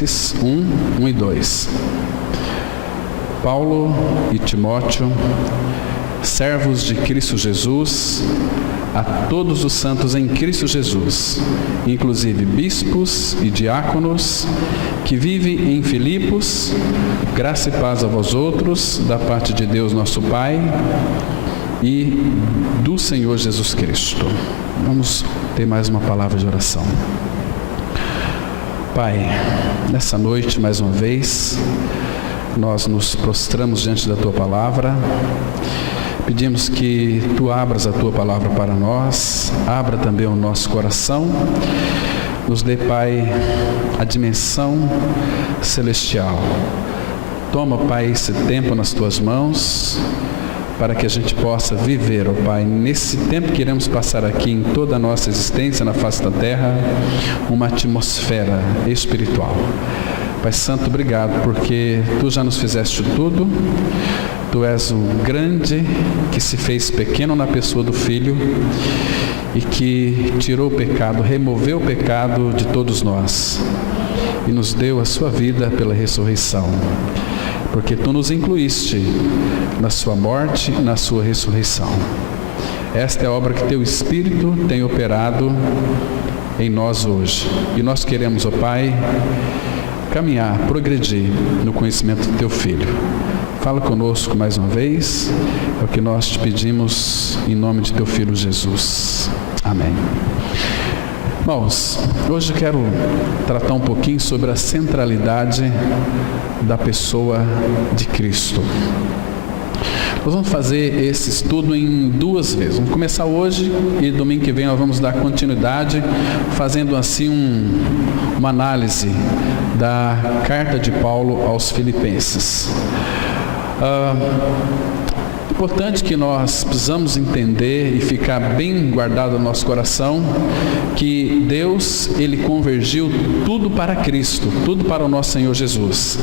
Filipenses 1 e 2. Paulo e Timóteo, servos de Cristo Jesus, a todos os santos em Cristo Jesus, inclusive bispos e diáconos, que vivem em Filipos, graça e paz a vós outros, da parte de Deus nosso Pai e do Senhor Jesus Cristo. Vamos ter mais uma palavra de oração. Pai, nessa noite, mais uma vez, nós nos prostramos diante da Tua Palavra. Pedimos que Tu abras a Tua Palavra para nós, abra também o nosso coração, nos dê, Pai, a dimensão celestial. Toma, Pai, esse tempo nas Tuas mãos, para que a gente possa viver, ó Pai, nesse tempo que iremos passar aqui em toda a nossa existência na face da terra, uma atmosfera espiritual. Pai Santo, obrigado, porque Tu já nos fizeste tudo. Tu és o grande que se fez pequeno na pessoa do Filho e que tirou o pecado, removeu o pecado de todos nós e nos deu a sua vida pela ressurreição, porque Tu nos incluíste na sua morte e na sua ressurreição. Esta é a obra que Teu Espírito tem operado em nós hoje e nós queremos, ó Pai, caminhar, progredir no conhecimento do Teu Filho. Fala conosco mais uma vez, é o que nós te pedimos em nome de Teu Filho Jesus. Amém. Irmãos, hoje eu quero tratar um pouquinho sobre a centralidade da pessoa de Cristo. Nós vamos fazer esse estudo em 2 vezes. Vamos começar hoje e domingo que vem nós vamos dar continuidade, fazendo assim uma análise da carta de Paulo aos Filipenses. Importante que nós precisamos entender e ficar bem guardado no nosso coração que Deus, Ele convergiu tudo para Cristo, tudo para o nosso Senhor Jesus.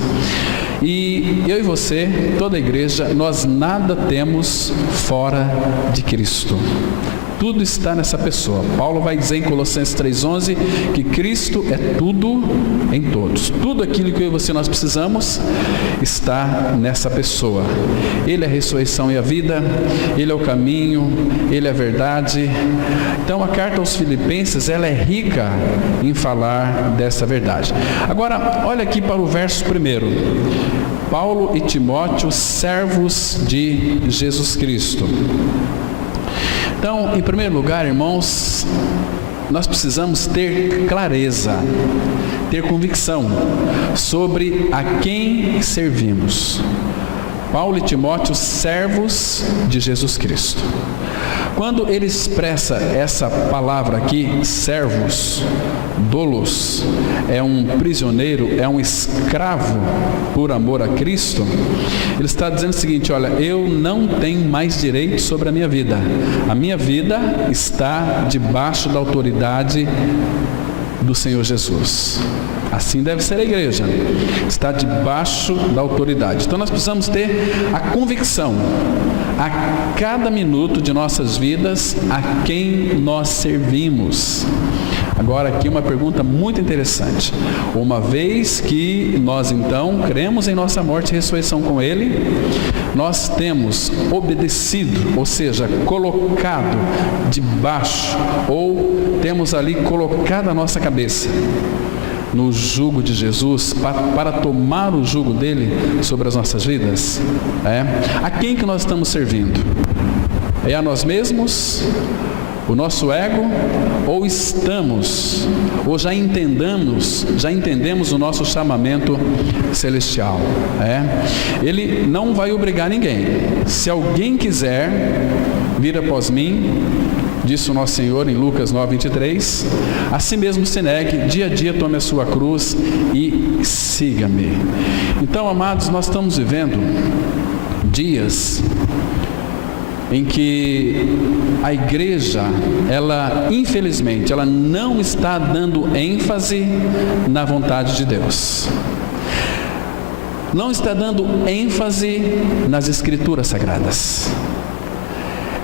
E eu e você, toda a igreja, nós nada temos fora de Cristo. Tudo está nessa pessoa. Paulo vai dizer em Colossenses 3,11 que Cristo é tudo em todos. Tudo aquilo que eu e você nós precisamos está nessa pessoa. Ele é a ressurreição e a vida, Ele é o caminho, Ele é a verdade. Então a carta aos Filipenses, ela é rica em falar dessa verdade. Agora, olha aqui para o verso 1. Paulo e Timóteo, servos de Jesus Cristo. Então, em primeiro lugar, irmãos, nós precisamos ter clareza, ter convicção sobre a quem servimos. Paulo e Timóteo, servos de Jesus Cristo. Quando ele expressa essa palavra aqui, servos, doulos, é um prisioneiro, é um escravo por amor a Cristo, ele está dizendo o seguinte: olha, eu não tenho mais direito sobre a minha vida está debaixo da autoridade do Senhor Jesus. Assim deve ser a igreja, está debaixo da autoridade. Então nós precisamos ter a convicção a cada minuto de nossas vidas a quem nós servimos. Agora aqui uma pergunta muito interessante. Uma vez que nós então cremos em nossa morte e ressurreição com Ele, nós temos obedecido, ou seja, colocado debaixo, ou temos ali colocado a nossa cabeça no jugo de Jesus, para tomar o jugo dele sobre as nossas vidas? A quem que nós estamos servindo? É a nós mesmos? O nosso ego? Ou já entendemos o nosso chamamento celestial? Ele não vai obrigar ninguém. Se alguém quiser vir após mim, disse o nosso Senhor em Lucas 9:23, assim mesmo se negue, dia a dia tome a sua cruz e siga-me. Então, amados, nós estamos vivendo dias em que a igreja, ela infelizmente, ela não está dando ênfase na vontade de Deus. Não está dando ênfase nas Escrituras Sagradas.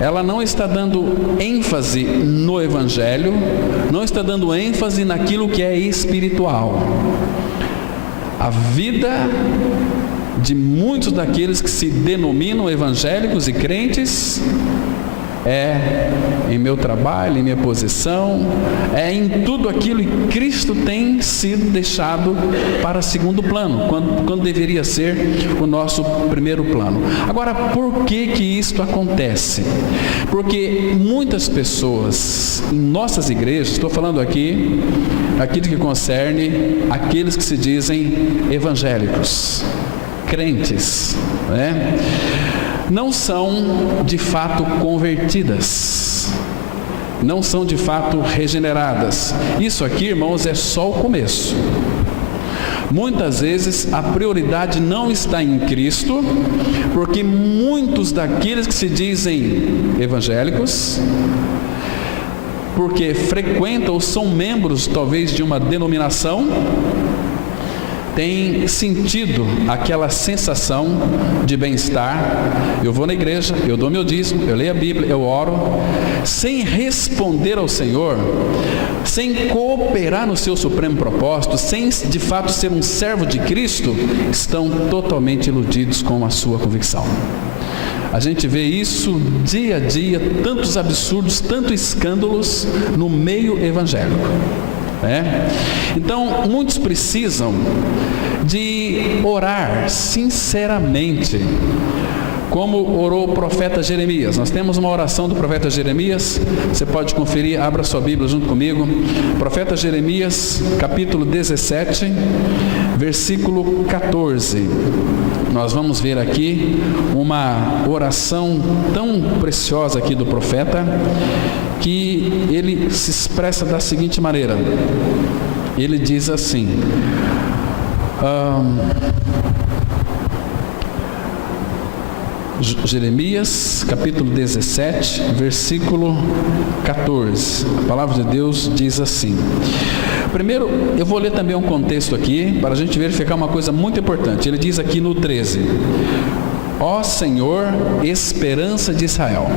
Ela não está dando ênfase no Evangelho, não está dando ênfase naquilo que é espiritual. A vida de muitos daqueles que se denominam evangélicos e crentes é em meu trabalho, em minha posição, é em tudo aquilo que Cristo tem sido deixado para segundo plano, quando deveria ser o nosso primeiro plano. Agora, por que isto acontece? Porque muitas pessoas em nossas igrejas, estou falando aqui, aquilo que concerne aqueles que se dizem evangélicos, crentes, né? Não são de fato convertidas, não são de fato regeneradas. Isso aqui, irmãos, é só o começo. Muitas vezes a prioridade não está em Cristo, porque muitos daqueles que se dizem evangélicos, porque frequentam ou são membros talvez de uma denominação, tem sentido aquela sensação de bem-estar. Eu vou na igreja, eu dou meu dízimo, eu leio a Bíblia, eu oro, sem responder ao Senhor, sem cooperar no seu supremo propósito, sem de fato ser um servo de Cristo, estão totalmente iludidos com a sua convicção. A gente vê isso dia a dia, tantos absurdos, tantos escândalos no meio evangélico. Então, muitos precisam de orar sinceramente, como orou o profeta Jeremias. Nós temos uma oração do profeta Jeremias, você pode conferir, abra sua Bíblia junto comigo. Profeta Jeremias, capítulo 17, versículo 14. Nós vamos ver aqui uma oração tão preciosa aqui do profeta, que ele se expressa da seguinte maneira. Ele diz assim, Jeremias capítulo 17, versículo 14, a palavra de Deus diz assim. Primeiro, eu vou ler também um contexto aqui, para a gente verificar uma coisa muito importante. Ele diz aqui no 13, ó Senhor, esperança de Israel.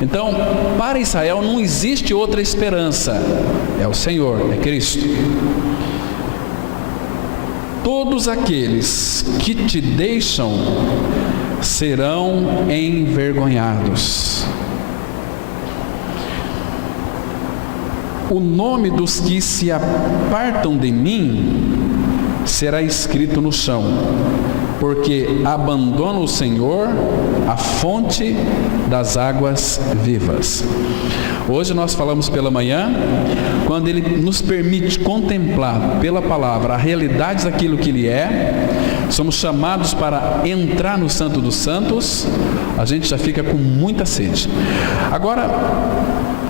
Então, para Israel não existe outra esperança, é o Senhor, é Cristo. Todos aqueles que te deixam serão envergonhados. O nome dos que se apartam de mim será escrito no chão, porque abandona o Senhor, a fonte das águas vivas. Hoje nós falamos pela manhã, quando Ele nos permite contemplar pela palavra a realidade daquilo que Ele é, somos chamados para entrar no Santo dos Santos, a gente já fica com muita sede. Agora,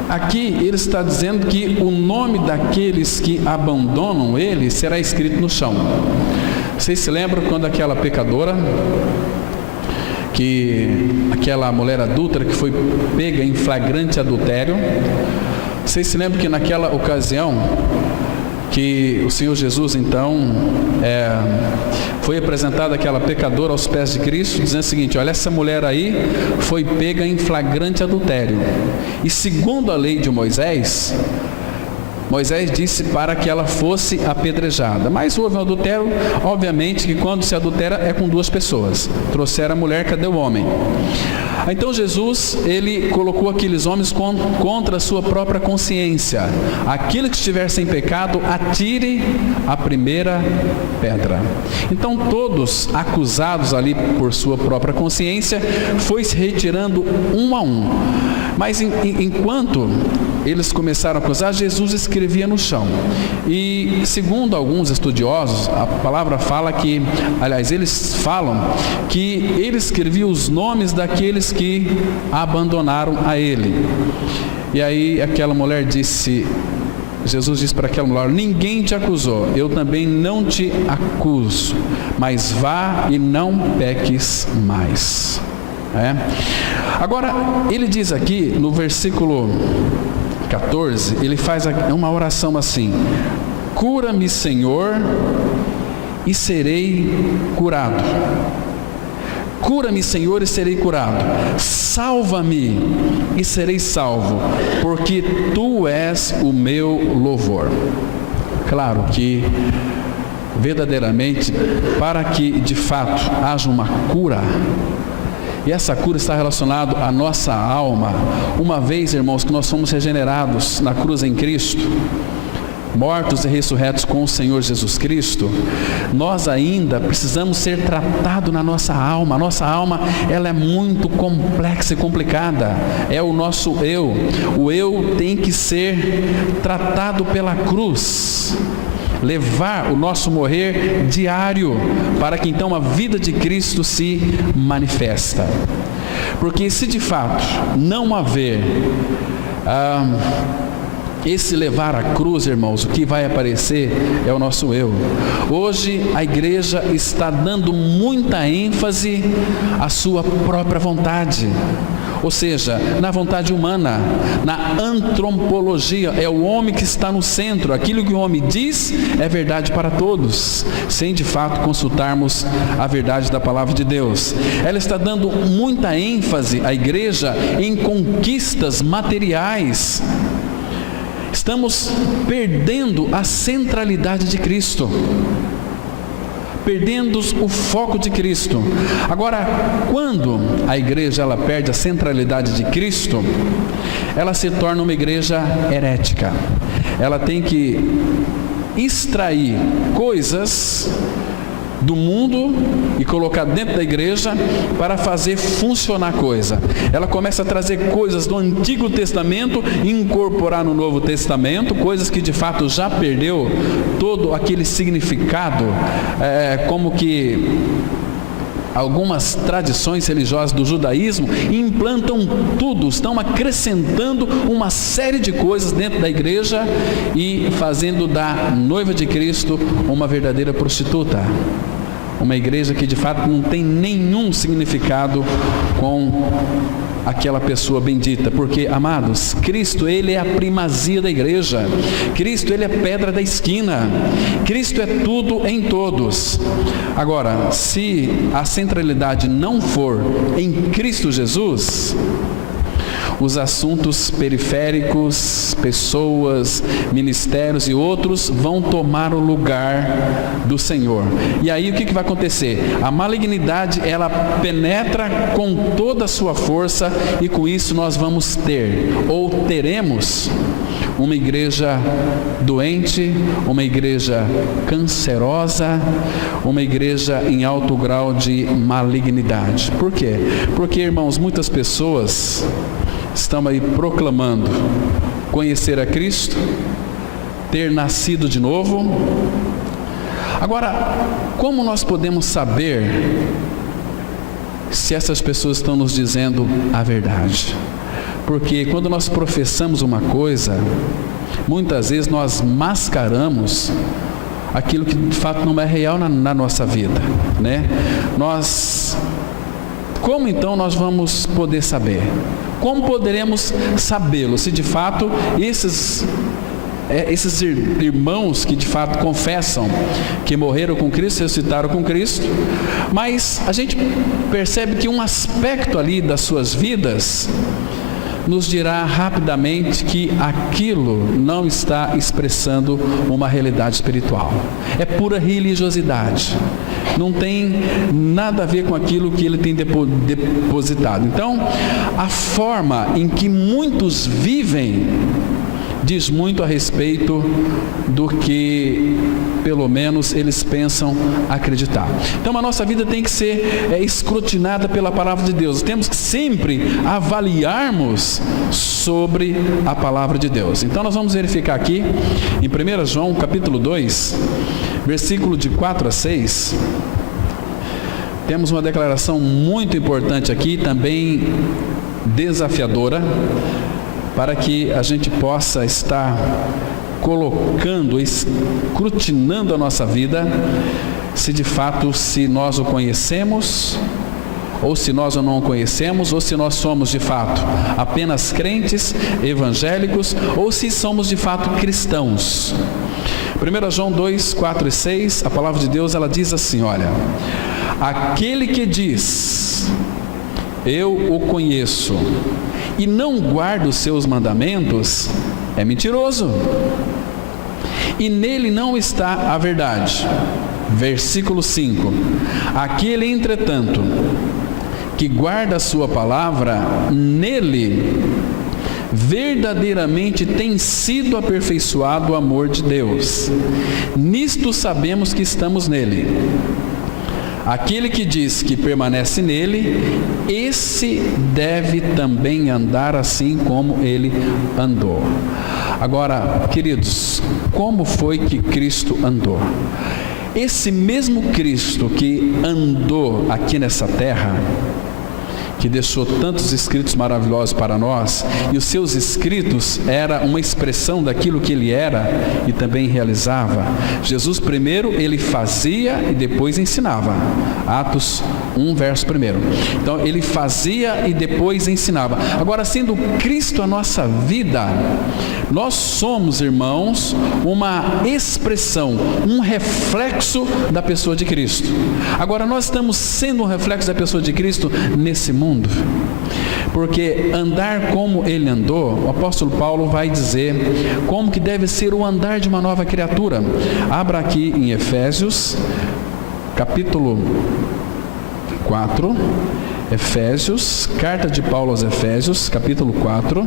aqui ele está dizendo que o nome daqueles que abandonam Ele será escrito no chão. Vocês se lembram quando aquela pecadora, aquela mulher adúltera que foi pega em flagrante adultério, vocês se lembram que naquela ocasião que o Senhor Jesus então foi apresentado aquela pecadora aos pés de Cristo, dizendo o seguinte: olha, essa mulher aí foi pega em flagrante adultério, e segundo a lei de Moisés disse para que ela fosse apedrejada, mas houve um adultério. Obviamente que quando se adultera é com duas pessoas, trouxeram a mulher, cadê o homem? Então Jesus, ele colocou aqueles homens contra a sua própria consciência. Aquele que estiver sem pecado, atire a primeira pedra. Então todos acusados ali por sua própria consciência, foi se retirando um a um. Mas enquanto eles começaram a acusar, Jesus escrevia no chão. E segundo alguns estudiosos, a palavra fala que, aliás, eles falam que ele escrevia os nomes daqueles que abandonaram a ele. E aí aquela mulher disse, Jesus disse para aquela mulher: ninguém te acusou, eu também não te acuso, mas vá e não peques mais. Agora, ele diz aqui no versículo 14, ele faz uma oração assim: cura-me, Senhor, e serei curado. Cura-me, Senhor, e serei curado. Salva-me e serei salvo, porque Tu és o meu louvor. Claro que verdadeiramente para que de fato haja uma cura. E essa cura está relacionada à nossa alma. Uma vez, irmãos, que nós fomos regenerados na cruz em Cristo, mortos e ressurretos com o Senhor Jesus Cristo, nós ainda precisamos ser tratados na nossa alma. A nossa alma, ela é muito complexa e complicada. É o nosso eu. O eu tem que ser tratado pela cruz. Levar o nosso morrer diário, para que então a vida de Cristo se manifesta. Porque se de fato não haver esse levar a cruz, irmãos, o que vai aparecer é o nosso eu. Hoje a igreja está dando muita ênfase à sua própria vontade, ou seja, na vontade humana, na antropologia. É o homem que está no centro. Aquilo que o homem diz é verdade para todos, sem de fato consultarmos a verdade da palavra de Deus. Ela está dando muita ênfase, a igreja, em conquistas materiais. Estamos perdendo a centralidade de Cristo, perdendo o foco de Cristo. Agora, quando a igreja ela perde a centralidade de Cristo, ela se torna uma igreja herética. Ela tem que extrair coisas do mundo e colocar dentro da igreja para fazer funcionar a coisa. Ela começa a trazer coisas do Antigo Testamento e incorporar no Novo Testamento, coisas que de fato já perdeu todo aquele significado, como que algumas tradições religiosas do judaísmo implantam tudo, estão acrescentando uma série de coisas dentro da igreja e fazendo da noiva de Cristo uma verdadeira prostituta. Uma igreja que de fato não tem nenhum significado com aquela pessoa bendita. Porque, amados, Cristo, Ele é a primazia da igreja. Cristo, Ele é a pedra da esquina. Cristo é tudo em todos. Agora, se a centralidade não for em Cristo Jesus, os assuntos periféricos, pessoas, ministérios e outros vão tomar o lugar do Senhor. E aí o que vai acontecer? A malignidade, ela penetra com toda a sua força, e com isso nós vamos ter, ou teremos, uma igreja doente, uma igreja cancerosa, uma igreja em alto grau de malignidade. Por quê? Porque, irmãos, muitas pessoas estão aí proclamando conhecer a Cristo, ter nascido de novo. Agora, como nós podemos saber se essas pessoas estão nos dizendo a verdade? Porque quando nós professamos uma coisa, muitas vezes nós mascaramos aquilo que de fato não é real na nossa vida, né? Como então nós vamos poder saber? Como poderemos sabê-lo, se de fato esses irmãos que de fato confessam que morreram com Cristo, ressuscitaram com Cristo, mas a gente percebe que um aspecto ali das suas vidas nos dirá rapidamente que aquilo não está expressando uma realidade espiritual. É pura religiosidade. Não tem nada a ver com aquilo que ele tem depositado. Então, a forma em que muitos vivem diz muito a respeito do que, pelo menos, eles pensam acreditar. Então, a nossa vida tem que ser escrutinada pela palavra de Deus. Temos que sempre avaliarmos sobre a palavra de Deus. Então, nós vamos verificar aqui, em 1 João, capítulo 2, versículo de 4 a 6, temos uma declaração muito importante aqui, também desafiadora, para que a gente possa estar colocando, escrutinando a nossa vida, se de fato, se nós o conhecemos, ou se nós o não conhecemos, ou se nós somos de fato apenas crentes, evangélicos, ou se somos de fato cristãos. 1 João 2, 4 e 6, a palavra de Deus, ela diz assim, olha: aquele que diz, eu o conheço, e não guarda os seus mandamentos, é mentiroso, e nele não está a verdade. Versículo 5: aquele, entretanto, que guarda a sua palavra, nele verdadeiramente tem sido aperfeiçoado o amor de Deus. Nisto sabemos que estamos nele. Aquele que diz que permanece nele, esse deve também andar assim como ele andou. Agora, queridos, como foi que Cristo andou? Esse mesmo Cristo que andou aqui nessa terra, que deixou tantos escritos maravilhosos para nós, e os seus escritos era uma expressão daquilo que ele era e também realizava. Jesus primeiro ele fazia e depois ensinava. Atos 1, verso 1. Então ele fazia e depois ensinava. Agora, sendo Cristo a nossa vida, nós somos, irmãos, uma expressão, um reflexo da pessoa de Cristo. Agora, nós estamos sendo um reflexo da pessoa de Cristo nesse mundo, porque andar como ele andou, o apóstolo Paulo vai dizer como que deve ser o andar de uma nova criatura. Abra aqui em Efésios, capítulo 4, Efésios, carta de Paulo aos Efésios, capítulo 4,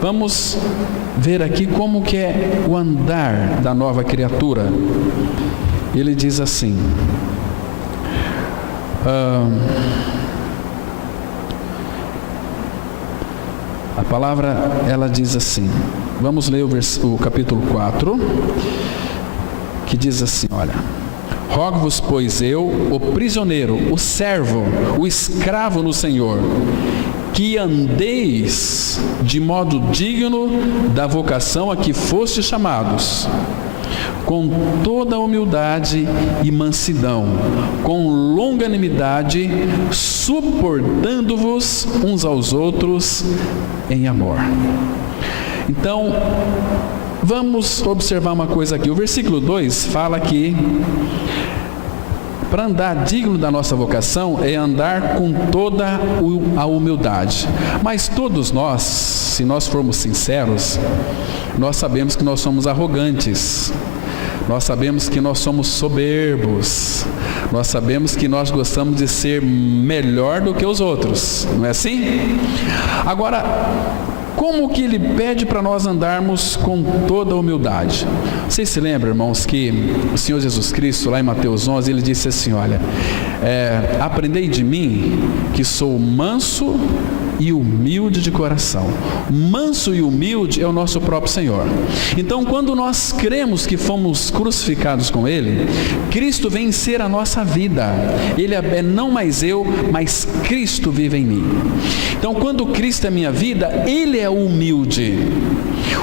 vamos ver aqui como que é o andar da nova criatura. Ele diz assim, a palavra, ela diz assim, vamos ler o capítulo 4, que diz assim, olha: rogo-vos, pois eu, o prisioneiro, o servo, o escravo no Senhor, que andeis de modo digno da vocação a que fostes chamados, com toda humildade e mansidão, com longanimidade, suportando-vos uns aos outros em amor. Então, vamos observar uma coisa aqui. O versículo 2 fala que para andar digno da nossa vocação é andar com toda a humildade. Mas todos nós, se nós formos sinceros, nós sabemos que nós somos arrogantes. Nós sabemos que nós somos soberbos. Nós sabemos que nós gostamos de ser melhor do que os outros. Não é assim? Agora, como que ele pede para nós andarmos com toda a humildade? Vocês se lembram, irmãos, que o Senhor Jesus Cristo, lá em Mateus 11, ele disse assim, olha, aprendei de mim, que sou manso e humilde de coração. Manso e humilde é o nosso próprio Senhor. Então, quando nós cremos que fomos crucificados com Ele, Cristo vem ser a nossa vida. Ele é não mais eu, mas Cristo vive em mim. Então, quando Cristo é minha vida, Ele é humilde.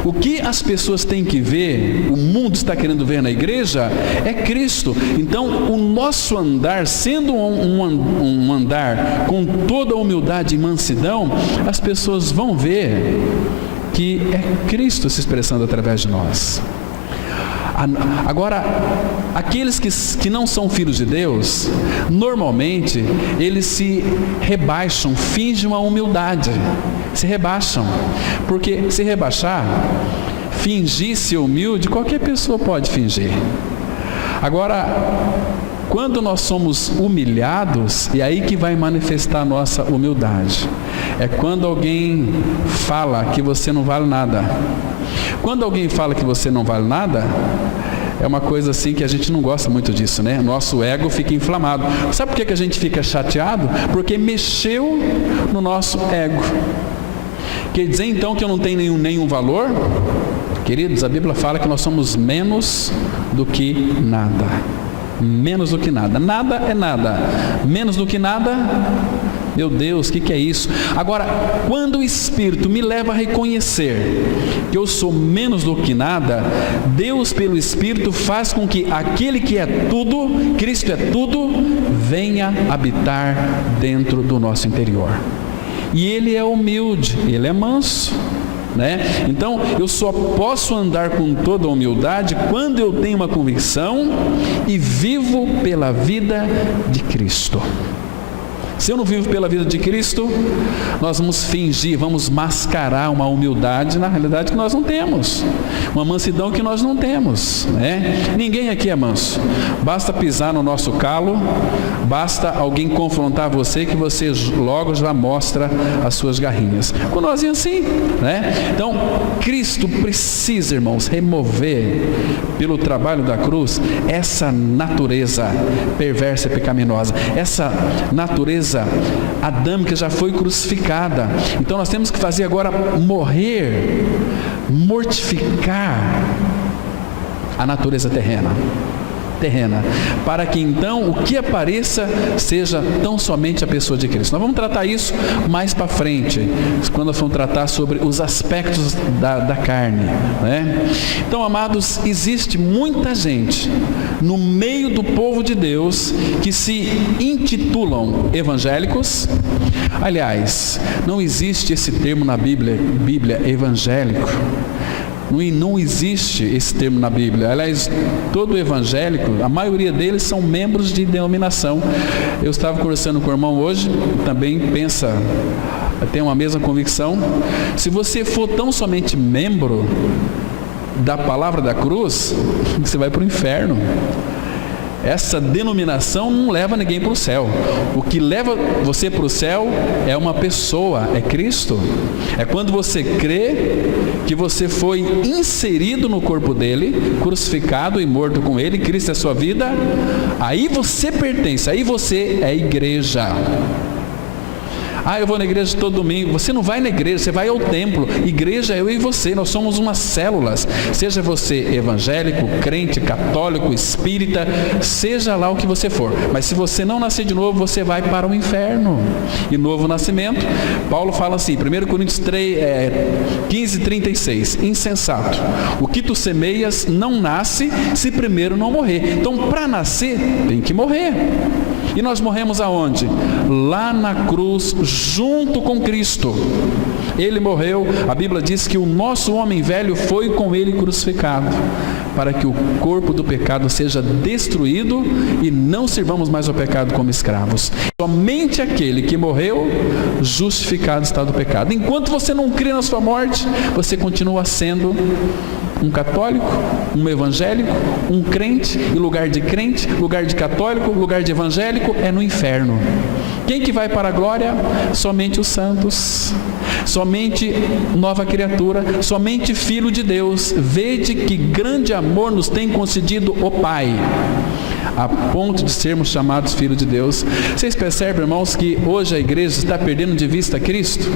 O que as pessoas têm que ver, o mundo está querendo ver na igreja, é Cristo. Então, o nosso andar, sendo um andar com toda a humildade e mansidão, as pessoas vão ver que é Cristo se expressando através de nós. Agora, aqueles que não são filhos de Deus, normalmente, eles se rebaixam, fingem uma humildade, se rebaixam, porque se rebaixar, fingir ser humilde, qualquer pessoa pode fingir. Agora, quando nós somos humilhados, é aí que vai manifestar a nossa humildade. É quando alguém fala que você não vale nada. Quando alguém fala que você não vale nada, é uma coisa assim que a gente não gosta muito disso, né? Nosso ego fica inflamado. Sabe por que a gente fica chateado? Porque mexeu no nosso ego. Quer dizer então que eu não tenho nenhum valor? Queridos, a Bíblia fala que nós somos menos do que nada. Menos do que nada. Nada é nada. Menos do que nada, meu Deus, o que é isso? Agora, quando o Espírito me leva a reconhecer que eu sou menos do que nada, Deus, pelo Espírito, faz com que aquele que é tudo, Cristo é tudo, venha habitar dentro do nosso interior. E Ele é humilde, Ele é manso. Né? Então, eu só posso andar com toda a humildade quando eu tenho uma convicção e vivo pela vida de Cristo. Se eu não vivo pela vida de Cristo, nós vamos fingir, vamos mascarar uma humildade, na realidade, que nós não temos. Uma mansidão que nós não temos, né? Ninguém aqui é manso. Basta pisar no nosso calo, basta alguém confrontar você, que você logo já mostra as suas garrinhas. Com nós é assim, né? Então, Cristo precisa, irmãos, remover pelo trabalho da cruz essa natureza perversa e pecaminosa, essa natureza adâmica já foi crucificada. Então nós temos que fazer agora morrer, mortificar a natureza terrena, para que então o que apareça seja tão somente a pessoa de Cristo. Nós vamos tratar isso mais para frente, quando nós vamos tratar sobre os aspectos da carne, né? Então, amados, existe muita gente no meio do povo de Deus que se intitulam evangélicos. Aliás, não existe esse termo na Bíblia evangélico. Não existe esse termo na Bíblia. Aliás, todo evangélico, a maioria deles são membros de denominação. Eu estava conversando com o irmão hoje, também tem uma mesma convicção. Se você for tão somente membro da palavra da cruz, você vai para o inferno. Essa denominação não leva ninguém para o céu. O que leva você para o céu é uma pessoa, é Cristo. É quando você crê que você foi inserido no corpo dele, crucificado e morto com ele, Cristo é a sua vida, aí você pertence, aí você é igreja. Eu vou na igreja todo domingo. Você não vai na igreja, você vai ao templo. Igreja é eu e você, nós somos umas células. Seja você evangélico, crente, católico, espírita, seja lá o que você for. Mas se você não nascer de novo, você vai para o inferno. E novo nascimento, Paulo fala assim, 1 Coríntios 15:36, insensato, o que tu semeias não nasce se primeiro não morrer. Então, para nascer, tem que morrer. E nós morremos aonde? Lá na cruz, junto com Cristo. Ele morreu, a Bíblia diz que o nosso homem velho foi com ele crucificado, para que o corpo do pecado seja destruído e não sirvamos mais ao pecado como escravos. Somente aquele que morreu, justificado está do pecado. Enquanto você não crê na sua morte, você continua sendo um católico, um evangélico, um crente, e lugar de crente, lugar de católico, lugar de evangélico é no inferno. Quem que vai para a glória? Somente os santos, somente nova criatura, somente filho de Deus. Vede que grande amor nos tem concedido o Pai, a ponto de sermos chamados filhos de Deus. Vocês percebem, irmãos, que hoje a igreja está perdendo de vista Cristo?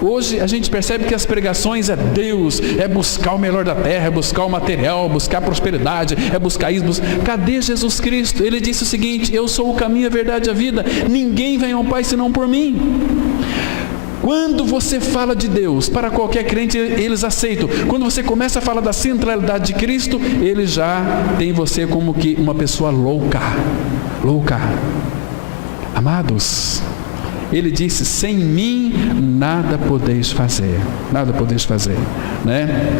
Hoje a gente percebe que as pregações é Deus, é buscar o melhor da terra, é buscar o material, buscar a prosperidade, é buscar isso. Cadê Jesus Cristo? Ele disse o seguinte: eu sou o caminho, a verdade e a vida, ninguém vem ao Pai senão por mim. Quando você fala de Deus, para qualquer crente, eles aceitam. Quando você começa a falar da centralidade de Cristo, ele já tem você como que uma pessoa louca. Amados, ele disse: sem mim nada podeis fazer, né?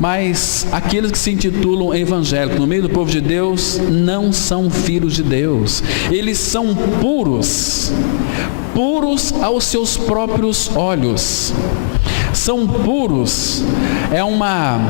Mas aqueles que se intitulam evangélicos no meio do povo de Deus não são filhos de Deus. Eles são puros aos seus próprios olhos. São puros, é uma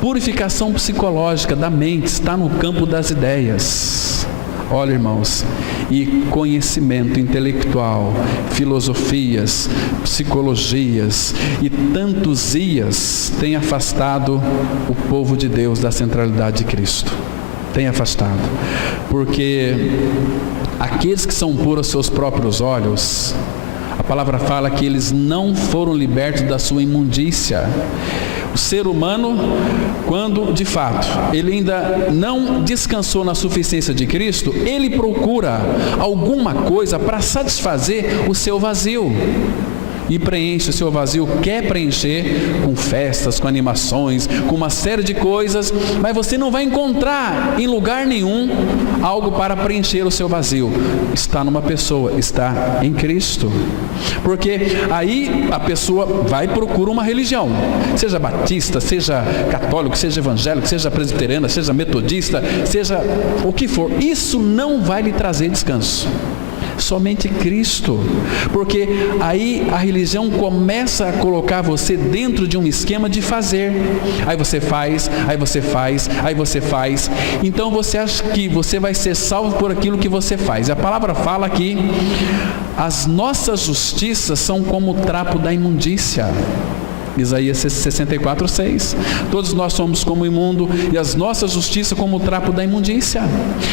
purificação psicológica da mente, está no campo das ideias. Olha, irmãos, e conhecimento intelectual, filosofias, psicologias e tantos ias têm afastado o povo de Deus da centralidade de Cristo. Tem afastado, porque aqueles que são puros aos seus próprios olhos, a palavra fala que eles não foram libertos da sua imundícia. O ser humano, quando de fato ele ainda não descansou na suficiência de Cristo, ele procura alguma coisa para satisfazer o seu vazio. E preenche o seu vazio, quer preencher com festas, com animações, com uma série de coisas, mas você não vai encontrar em lugar nenhum algo para preencher o seu vazio. Está numa pessoa, está em Cristo. Porque aí a pessoa vai e procura uma religião, seja batista, seja católico, seja evangélico, seja presbiteriana, seja metodista, seja o que for. Isso não vai lhe trazer descanso. Somente Cristo. Porque aí a religião começa a colocar você dentro de um esquema de fazer. Aí você faz, aí você faz, aí você faz. Então você acha que você vai ser salvo por aquilo que você faz. E a palavra fala que as nossas justiças são como o trapo da imundícia. Isaías 64:6. Todos nós somos como imundo, e as nossas justiças como o trapo da imundícia.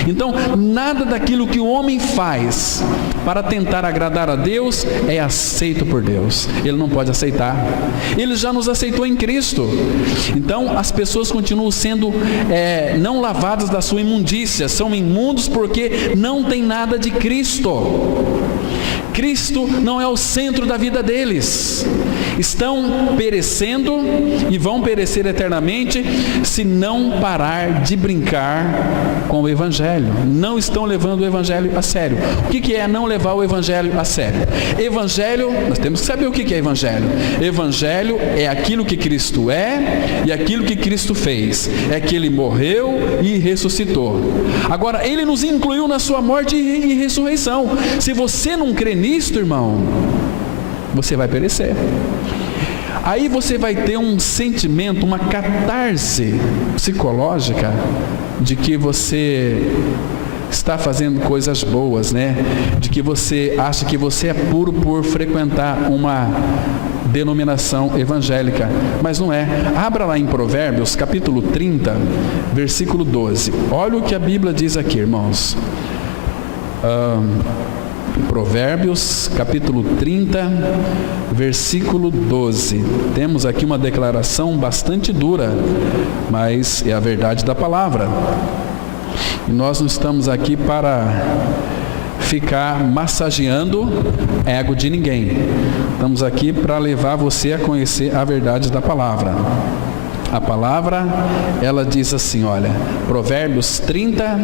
Então, nada daquilo que o homem faz para tentar agradar a Deus é aceito por Deus. Ele não pode aceitar. Ele já nos aceitou em Cristo. Então, as pessoas continuam sendo não lavadas da sua imundícia. São imundos porque não tem nada de Cristo. Cristo não é o centro da vida deles. Estão perecendo e vão perecer eternamente se não parar de brincar com o Evangelho. Não estão levando o Evangelho a sério. O que é não levar o Evangelho a sério? Evangelho, nós temos que saber o que é Evangelho. Evangelho é aquilo que Cristo é e aquilo que Cristo fez. É que Ele morreu e ressuscitou. Agora, Ele nos incluiu na sua morte e ressurreição. Se você não crê nisto, irmão, você vai perecer. Aí você vai ter um sentimento, uma catarse psicológica de que você está fazendo coisas boas, né? De que você acha que você é puro por frequentar uma denominação evangélica, mas não é. Abra lá em Provérbios, capítulo 30, versículo 12. Olha o que a Bíblia diz aqui, irmãos. Provérbios, capítulo 30, versículo 12. Temos aqui uma declaração bastante dura, mas é a verdade da palavra. E nós não estamos aqui para ficar massageando ego de ninguém. Estamos aqui para levar você a conhecer a verdade da palavra. A palavra, ela diz assim, olha, Provérbios 30,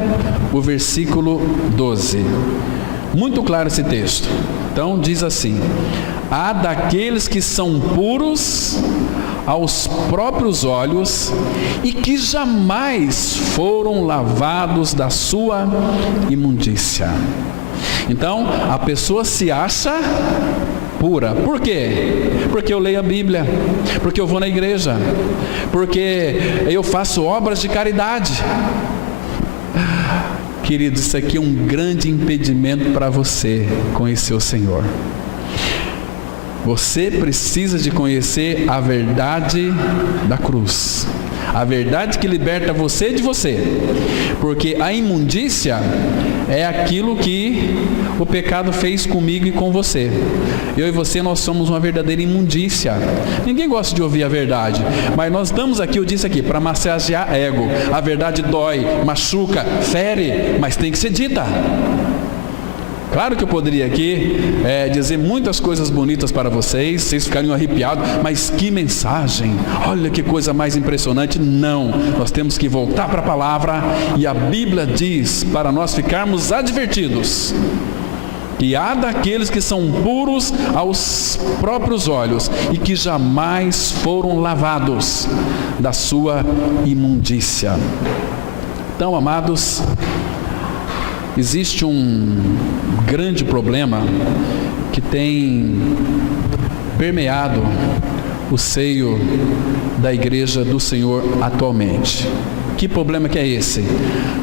o versículo 12. Muito claro esse texto. Então diz assim: há daqueles que são puros aos próprios olhos e que jamais foram lavados da sua imundícia. Então a pessoa se acha pura. Por quê? Porque eu leio a Bíblia, porque eu vou na igreja, porque eu faço obras de caridade. Queridos, isso aqui é um grande impedimento para você conhecer o Senhor. Você precisa de conhecer a verdade da cruz. A verdade que liberta você de você. Porque a imundícia é aquilo que o pecado fez comigo e com você. Eu e você, nós somos uma verdadeira imundícia. Ninguém gosta de ouvir a verdade, mas nós estamos aqui, eu disse aqui, para massagear ego. A verdade dói, machuca, fere, mas tem que ser dita. Claro que eu poderia aqui dizer muitas coisas bonitas para vocês ficarem arrepiados, mas que mensagem, olha que coisa mais impressionante. Não, nós temos que voltar para a palavra, e a Bíblia diz para nós ficarmos advertidos que há daqueles que são puros aos próprios olhos e que jamais foram lavados da sua imundícia. Então, amados, existe um grande problema que tem permeado o seio da igreja do Senhor atualmente. Que problema que é esse?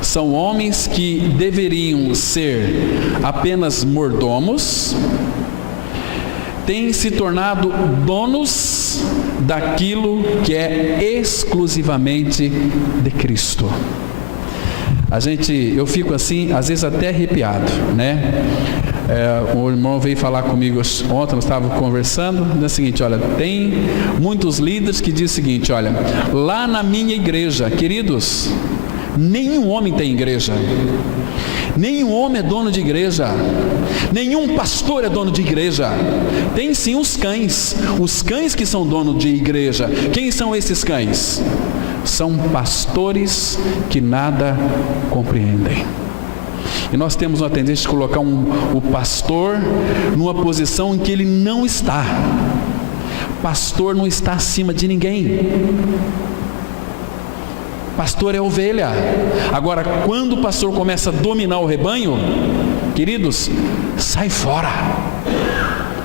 São homens que deveriam ser apenas mordomos, têm se tornado donos daquilo que é exclusivamente de Cristo. Eu fico assim, às vezes até arrepiado, né? O irmão veio falar comigo ontem, nós estávamos conversando, é o seguinte, olha, tem muitos líderes que dizem o seguinte, olha, lá na minha igreja, queridos, nenhum homem tem igreja, nenhum homem é dono de igreja, nenhum pastor é dono de igreja. Tem sim os cães que são donos de igreja. Quem são esses cães? São pastores que nada compreendem. E nós temos uma tendência de colocar o pastor numa posição em que ele não está. Pastor não está acima de ninguém. pastor é ovelha. Agora, quando o pastor começa a dominar o rebanho, queridos, sai fora.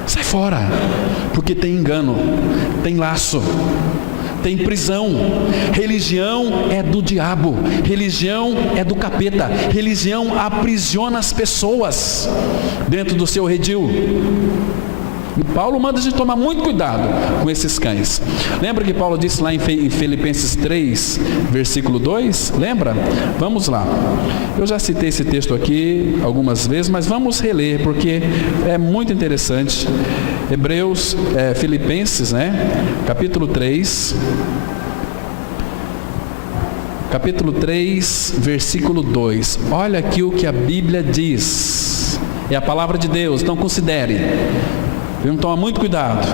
Sai fora, porque tem engano, tem laço, tem prisão. Religião é do diabo, religião é do capeta, religião aprisiona as pessoas dentro do seu redil. E Paulo manda a gente tomar muito cuidado com esses cães. Lembra que Paulo disse lá em Filipenses 3, versículo 2? Lembra? Vamos lá. Eu já citei esse texto aqui algumas vezes, mas vamos reler, porque é muito interessante. Filipenses, né? Capítulo 3, versículo 2. Olha aqui o que a Bíblia diz. É a palavra de Deus, então considere. Vamos tomar muito cuidado.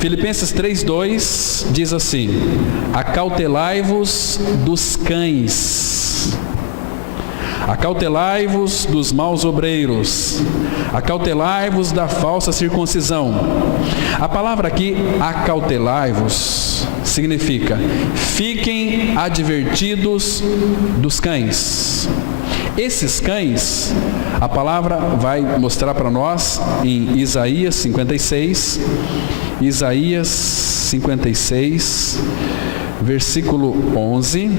Filipenses 3:2 diz assim: acautelai-vos dos cães, acautelai-vos dos maus obreiros, acautelai-vos da falsa circuncisão. A palavra aqui, acautelai-vos, significa fiquem advertidos dos cães. Esses cães, a palavra vai mostrar para nós em Isaías 56, versículo 11.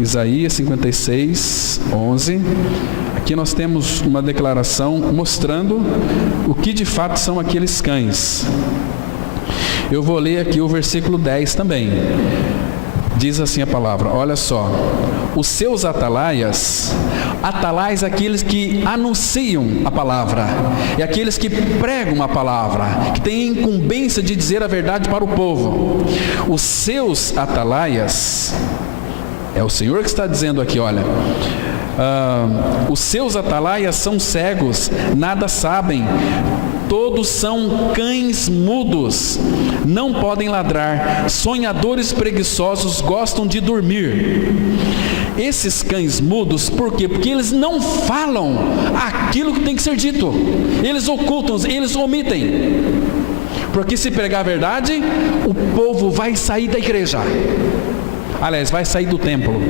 Isaías 56, 11. Aqui nós temos uma declaração mostrando o que de fato são aqueles cães. Eu vou ler aqui o versículo 10 também. Diz assim a palavra, olha só: os seus atalaias, aqueles que anunciam a palavra, e aqueles que pregam a palavra, que têm incumbência de dizer a verdade para o povo. Os seus atalaias, é o Senhor que está dizendo aqui, olha, os seus atalaias são cegos, nada sabem, todos são cães mudos, não podem ladrar, sonhadores preguiçosos, gostam de dormir. Esses cães mudos, por quê? Porque eles não falam aquilo que tem que ser dito, eles ocultam, eles omitem. Porque se pregar a verdade, o povo vai sair da igreja, aliás, vai sair do templo.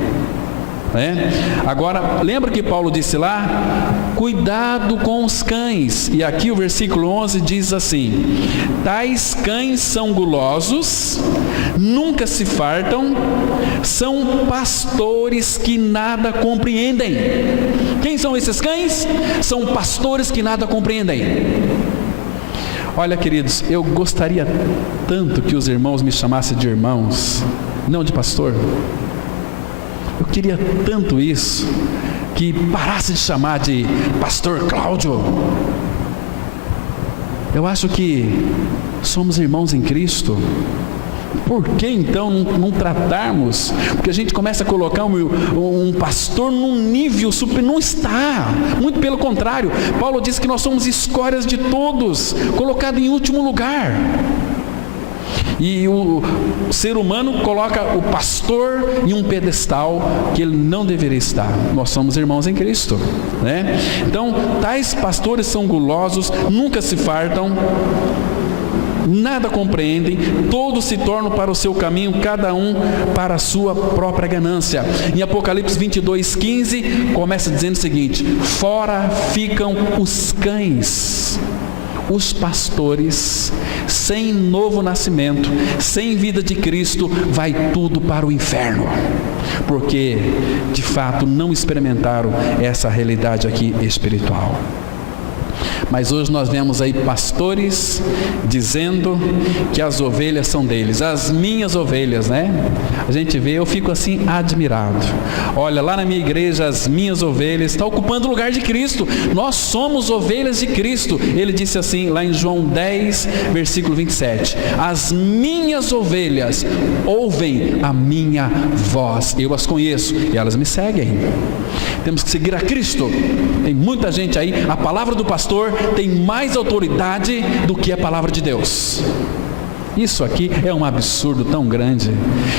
Agora, lembra que Paulo disse lá, cuidado com os cães, e aqui o versículo 11 diz assim: tais cães são gulosos, nunca se fartam, são pastores que nada compreendem. Quem são esses cães? São pastores que nada compreendem. Olha, queridos, eu gostaria tanto que os irmãos me chamassem de irmãos, não de pastor. Eu queria tanto isso, que parasse de chamar de pastor Cláudio. Eu acho que somos irmãos em Cristo. Por que então não tratarmos? Porque a gente começa a colocar um pastor num nível super, não está, muito pelo contrário. Paulo diz que nós somos escórias de todos, colocado em último lugar. E o ser humano coloca o pastor em um pedestal que ele não deveria estar. Nós somos irmãos em Cristo, né? Então, tais pastores são gulosos, nunca se fartam, nada compreendem, todos se tornam para o seu caminho, cada um para a sua própria ganância. Em Apocalipse 22:15, começa dizendo o seguinte: fora ficam os cães. Os pastores, sem novo nascimento, sem vida de Cristo, vai tudo para o inferno, porque de fato não experimentaram essa realidade aqui espiritual. Mas hoje nós vemos aí pastores dizendo que as ovelhas são deles, as minhas ovelhas, né? A gente vê, eu fico assim admirado. Olha, lá na minha igreja, as minhas ovelhas, está ocupando o lugar de Cristo. Nós somos ovelhas de Cristo. Ele disse assim, lá em João 10, versículo 27, as minhas ovelhas ouvem a minha voz, eu as conheço e elas me seguem. Temos que seguir a Cristo. Tem muita gente aí, a palavra do pastor tem mais autoridade do que a palavra de Deus. isso aqui é um absurdo tão grande.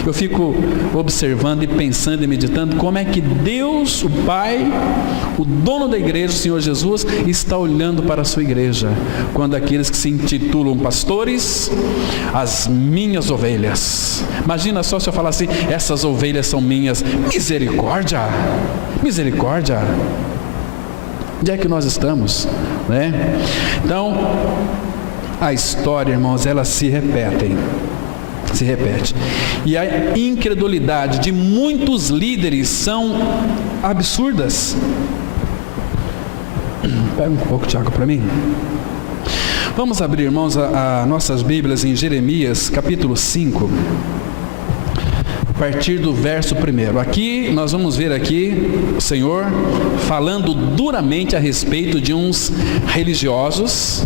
Eu fico observando e pensando e meditando como é que Deus, o Pai, o dono da igreja, o Senhor Jesus, está olhando para a sua igreja, quando aqueles que se intitulam pastores, as minhas ovelhas. Imagina só se eu falar assim, essas ovelhas são minhas. Misericórdia, misericórdia. Onde é que nós estamos, né? Então, a história, irmãos, ela se repete. E a incredulidade de muitos líderes são absurdas. Pega um pouco de água para mim. Vamos abrir, irmãos, a nossas Bíblias em Jeremias, capítulo 5. A partir do verso 1. Aqui, nós vamos ver aqui o Senhor falando duramente a respeito de uns religiosos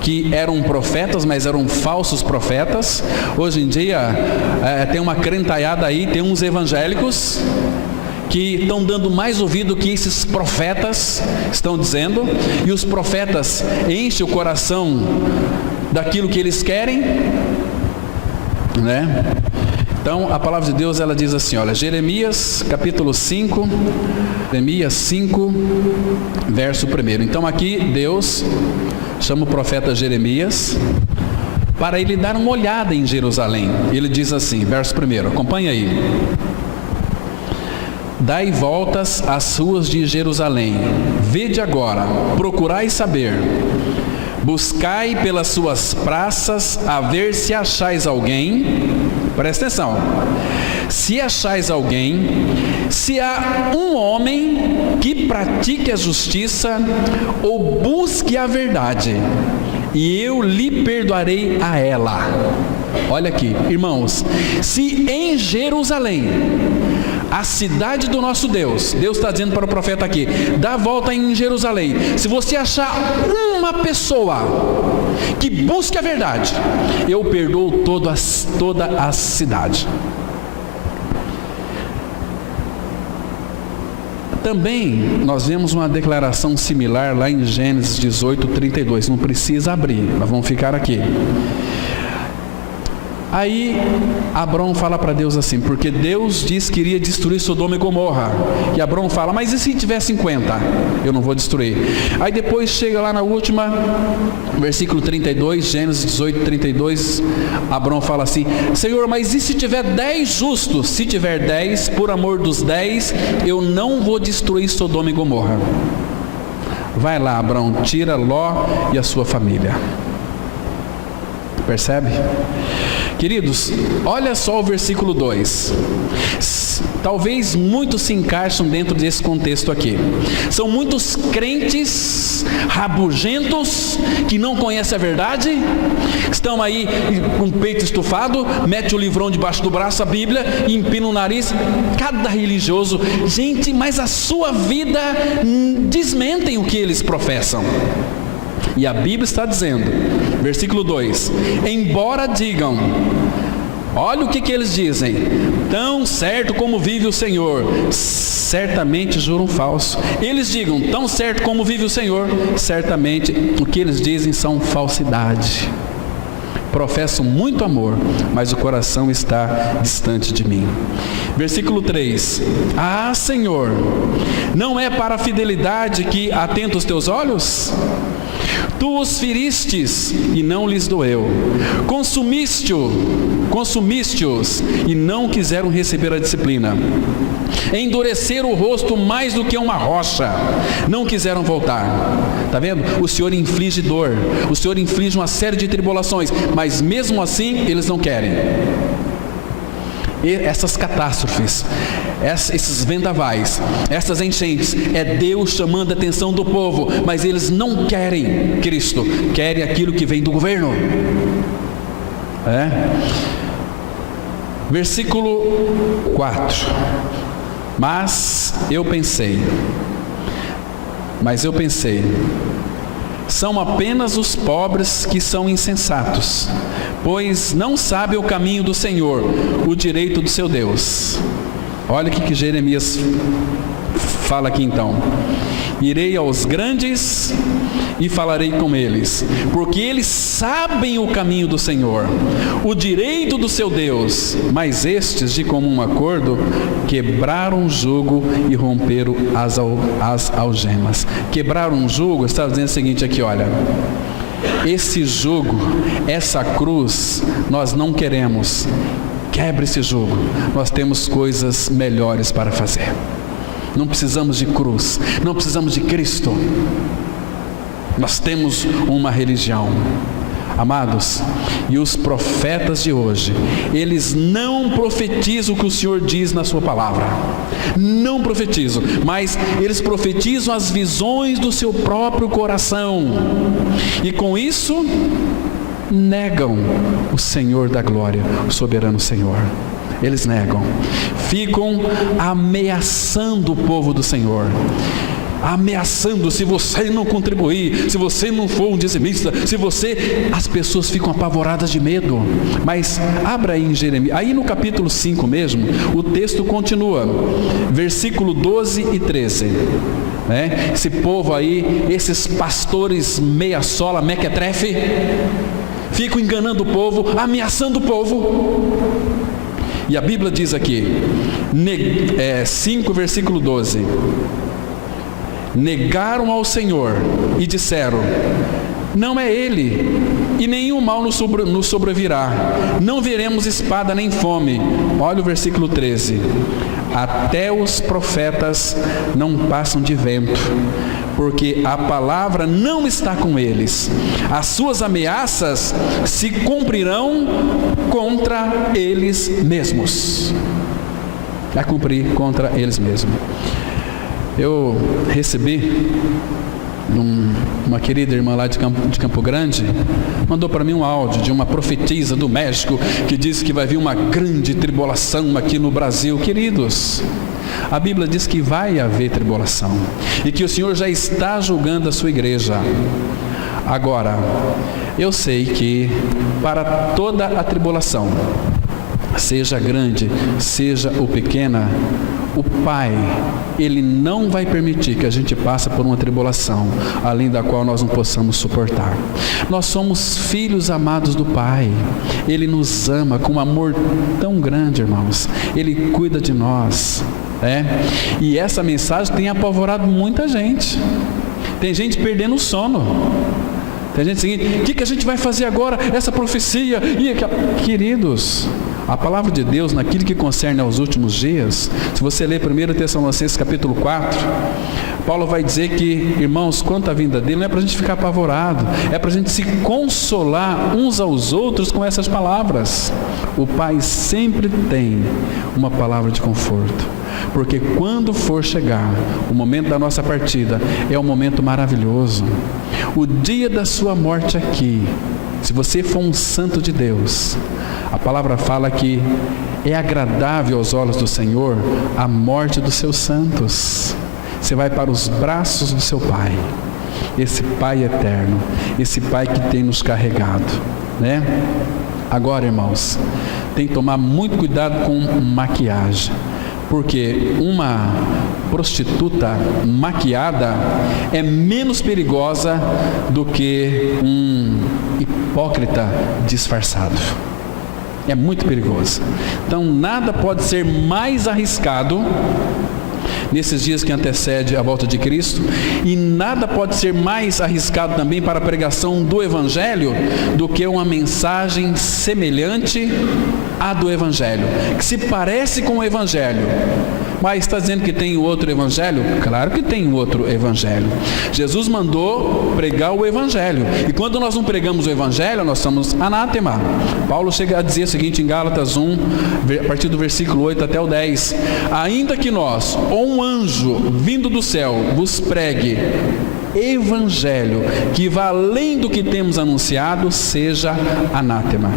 que eram profetas, mas eram falsos profetas. Hoje em dia, tem uma crentalhada aí, tem uns evangélicos que estão dando mais ouvido que esses profetas estão dizendo, e os profetas enchem o coração daquilo que eles querem, né? Então, a palavra de Deus, ela diz assim, olha, Jeremias, capítulo 5, Jeremias 5, verso 1. Então, aqui, Deus chama o profeta Jeremias para ele dar uma olhada em Jerusalém. Ele diz assim, verso 1, acompanha aí. Dai voltas às ruas de Jerusalém, vede agora, procurai saber, buscai pelas suas praças, a ver se achais alguém, presta atenção, se achais alguém, se há um homem que pratique a justiça, ou busque a verdade, e eu lhe perdoarei a ela. Olha aqui, irmãos, se em Jerusalém, a cidade do nosso Deus, Deus está dizendo para o profeta aqui, dá a volta em Jerusalém, se você achar uma pessoa que busque a verdade, eu perdoo toda a cidade. Também nós vemos uma declaração similar lá em Gênesis 18, 32, não precisa abrir, nós vamos ficar aqui. Aí Abrão fala para Deus assim, porque Deus disse que iria destruir Sodoma e Gomorra, e Abrão fala, mas e se tiver 50? Eu não vou destruir. Aí depois chega lá na última, versículo 32, Gênesis 18, 32, Abrão fala assim, Senhor, mas e se tiver 10 justos? Se tiver 10, por amor dos 10, eu não vou destruir Sodoma e Gomorra. Vai lá, Abrão, tira Ló e a sua família. Percebe? Queridos, olha só o versículo 2. Talvez muitos se encaixam dentro desse contexto aqui. São muitos crentes rabugentos que não conhecem a verdade, estão aí com o peito estufado, mete o livrão debaixo do braço, a Bíblia, e empina o nariz. Cada religioso, gente, mas a sua vida desmentem o que eles professam. E a Bíblia está dizendo, versículo 2, embora digam, olha o que eles dizem, tão certo como vive o Senhor, certamente juram falso. Eles digam, tão certo como vive o Senhor, certamente o que eles dizem são falsidade. Professam muito amor, mas o coração está distante de mim. Versículo 3, ah, Senhor, não é para a fidelidade que atenta os teus olhos? Tu os feristes e não lhes doeu, consumiste-os e não quiseram receber a disciplina, endureceram o rosto mais do que uma rocha, não quiseram voltar. Está vendo? O Senhor inflige dor, o Senhor inflige uma série de tribulações, mas mesmo assim eles não querem. E essas catástrofes, esses vendavais, essas enchentes, é Deus chamando a atenção do povo, mas eles não querem Cristo, querem aquilo que vem do governo. Versículo 4, mas eu pensei, são apenas os pobres que são insensatos, pois não sabem o caminho do Senhor, o direito do seu Deus. Olha o que Jeremias fala aqui então. irei aos grandes e falarei com eles, porque eles sabem o caminho do Senhor, o direito do seu Deus, mas estes, de comum acordo, quebraram o jugo e romperam as algemas. Quebraram o jugo, está dizendo o seguinte aqui, olha, esse jugo, essa cruz, nós não queremos. Quebre esse jugo, nós temos coisas melhores para fazer. Não precisamos de cruz, não precisamos de Cristo. Nós temos uma religião. Amados, e os profetas de hoje, eles não profetizam o que o Senhor diz na sua palavra. Não profetizam, mas eles profetizam as visões do seu próprio coração. E com isso, negam o Senhor da glória, o soberano Senhor. Eles negam, ficam ameaçando o povo do Senhor, ameaçando: se você não contribuir, se você não for um dizimista, as pessoas ficam apavoradas de medo. Mas abra aí em Jeremias, aí no capítulo 5 mesmo, o texto continua, versículo 12 e 13. Esse povo aí, esses pastores meia-sola, mequetrefe, ficam enganando o povo, ameaçando o povo. E a Bíblia diz aqui, 5 versículo 12: negaram ao Senhor e disseram: não é Ele, e nenhum mal nos sobrevirá, não veremos espada nem fome. Olha o versículo 13: até os profetas não passam de vento, porque a palavra não está com eles. As suas ameaças se cumprirão contra eles mesmos. Vai cumprir contra eles mesmos. Eu recebi uma querida irmã lá de Campo Grande, mandou para mim um áudio de uma profetisa do México que disse que vai vir uma grande tribulação aqui no Brasil. Queridos, a Bíblia diz que vai haver tribulação e que o Senhor já está julgando a sua igreja. Agora, eu sei que para toda a tribulação, seja grande, seja ou pequena, o Pai, Ele não vai permitir que a gente passe por uma tribulação, além da qual nós não possamos suportar. Nós somos filhos amados do Pai. Ele nos ama com um amor tão grande, irmãos. Ele cuida de nós. E essa mensagem tem apavorado muita gente. Tem gente perdendo o sono. Tem gente seguinte: o que a gente vai fazer agora? Essa profecia. Queridos, a palavra de Deus, naquilo que concerne aos últimos dias, se você ler 1 Tessalonicenses capítulo 4, Paulo vai dizer que, irmãos, quanto à vinda dele, não é para a gente ficar apavorado, é para a gente se consolar uns aos outros com essas palavras. O Pai sempre tem uma palavra de conforto, porque quando for chegar o momento da nossa partida, é um momento maravilhoso. O dia da sua morte aqui, se você for um santo de Deus, a palavra fala que é agradável aos olhos do Senhor a morte dos seus santos. Você vai para os braços do seu Pai, esse Pai eterno, esse Pai que tem nos carregado, Agora, irmãos, tem que tomar muito cuidado com maquiagem, porque uma prostituta maquiada é menos perigosa do que um hipócrita disfarçado. É muito perigoso. Então, nada pode ser mais arriscado nesses dias que antecede a volta de Cristo, e nada pode ser mais arriscado também para a pregação do Evangelho do que uma mensagem semelhante à do Evangelho, que se parece com o Evangelho. Mas está dizendo que tem outro evangelho? Claro que tem outro evangelho. Jesus mandou pregar o evangelho, e quando nós não pregamos o evangelho, nós somos anátema. Paulo chega a dizer o seguinte em Gálatas 1, a partir do versículo 8 até o 10: ainda que nós, ou um anjo vindo do céu, vos pregue evangelho que vá além do que temos anunciado, seja anátema.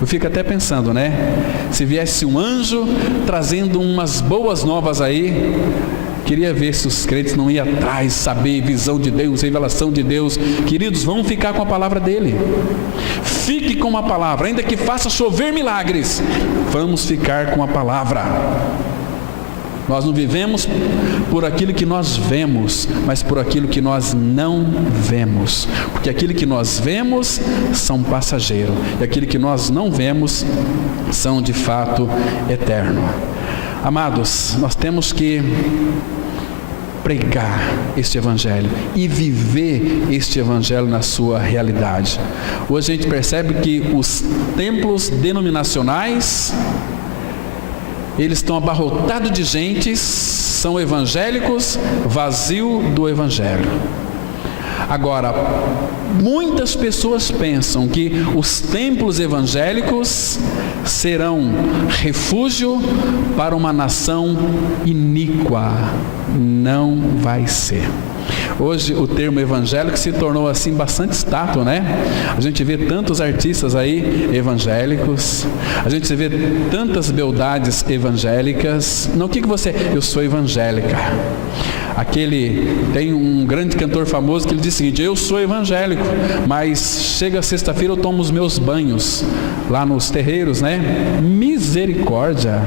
Eu fico até pensando, se viesse um anjo trazendo umas boas novas aí, queria ver se os crentes não iam atrás, saber visão de Deus, revelação de Deus. Queridos, vamos ficar com a palavra dele. Fique com a palavra, ainda que faça chover milagres, vamos ficar com a palavra. Nós não vivemos por aquilo que nós vemos, mas por aquilo que nós não vemos. Porque aquilo que nós vemos são passageiros, e aquilo que nós não vemos são de fato eterno. Amados, nós temos que pregar este evangelho e viver este evangelho na sua realidade. Hoje a gente percebe que os templos denominacionais, eles estão abarrotados de gente, são evangélicos, vazio do evangelho. Agora, muitas pessoas pensam que os templos evangélicos serão refúgio para uma nação iníqua. Não vai ser. Hoje o termo evangélico se tornou assim bastante estátuo, né? A gente vê tantos artistas aí evangélicos, a gente vê tantas beldades evangélicas. Não, o que você é? Eu sou evangélica. Tem um grande cantor famoso que ele diz o seguinte: eu sou evangélico, mas chega sexta-feira eu tomo os meus banhos lá nos terreiros, né? Misericórdia!